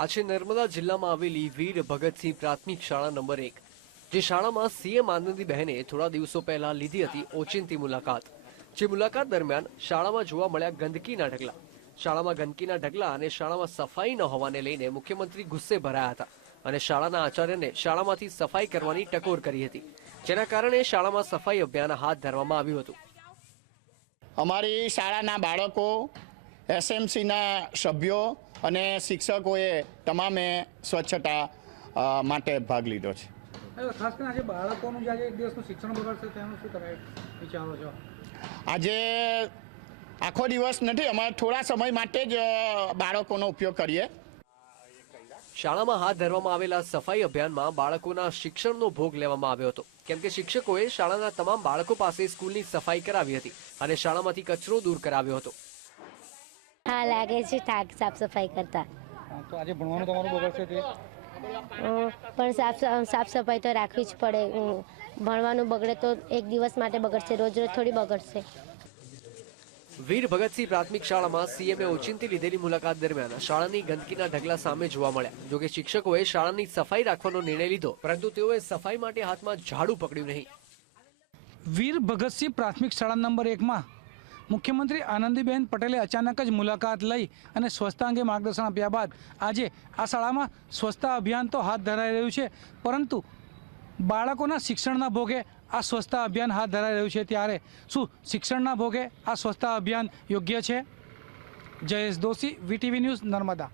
આ છે નર્મદા જિલ્લામાં આવેલી વીર ભગતસિંહ પ્રાથમિક શાળા નંબર એક, જે શાળામાં સીએમ આનંદીબહેને થોડા દિવસો પહેલા લીધી હતી ઓચિંતી મુલાકાત. જે મુલાકાત દરમિયાન શાળામાં જોવા મળ્યા ગંદકીના ઢગલા. શાળામાં ગંદકીના ઢગલા અને શાળામાં સફાઈ ન હોવાને લઈને મુખ્યમંત્રી ગુસ્સે ભરાયા હતા અને શાળાના આચાર્યને શાળામાંથી સફાઈ કરવાની ટકોર કરી હતી, જેના કારણે શાળામાં સફાઈ અભિયાન હાથ ધરવામાં આવ્યું હતું. અમારી શાળાના બાળકો એસએમસીના સભ્યો અને શિક્ષકોએ તમામે સ્વચ્છતા માટે ભાગ લીધો છે. ખાસ કરીને આજે બાળકોનું જે આજે એક દિવસનું શિક્ષણ બગડશે તેનું શું તમે વિચારો છો? આજે આખો દિવસ નથી અમારે થોડા સમય માટે જ બાળકોનો ઉપયોગ કરીએ. શાળામાં હાથ ધરવામાં આવેલા સફાઈ અભિયાનમાં બાળકોના શિક્ષણનો ભોગ લેવામાં આવ્યો હતો. કેમ કે શિક્ષકોએ શાળાના તમામ બાળકો પાસે સ્કૂલની સફાઈ કરાવી હતી અને શાળામાંથી કચરો દૂર કરાવ્યો હતો. હા લાગે છે ઠાક સાફ સફાઈ કરતા. તો આજે ભણવાનું તમારું બગડશે તે પણ સાફ સાફ સફાઈ તો રાખવી જ પડે. ભણવાનું બગડે તો એક દિવસ માટે બગડશે રોજ રોજ થોડી બગડશે. વીર ભગતસિંહ પ્રાથમિક શાળામાં સીએમએ ઓચિંતી લીધેલી મુલાકાત દરમિયાન શાળાની ગંદકીના ઢગલા સામે જોવા મળ્યા. જોકે શિક્ષકોએ શાળાની સફાઈ રાખવાનો નિર્ણય લીધો પરંતુ તેઓએ સફાઈ માટે હાથમાં ઝાડુ પકડ્યું નહીં. વીર ભગતસિંહ પ્રાથમિક શાળા નંબર એકમાં મુખ્યમંત્રી આનંદીબેન પટેલે અચાનક જ મુલાકાત લઈ અને સ્વચ્છતા અંગે માર્ગદર્શન આપ્યા બાદ આજે આ શાળામાં સ્વચ્છતા અભિયાન તો હાથ ધરાઈ રહ્યું છે, પરંતુ બાળકોના શિક્ષણના ભોગે આ સ્વચ્છતા અભિયાન હાથ ધરાઈ રહ્યું છે ત્યારે શું શિક્ષણના ભોગે આ સ્વચ્છતા અભિયાન યોગ્ય છે? Jayesh Doshi, VTV news Narmada.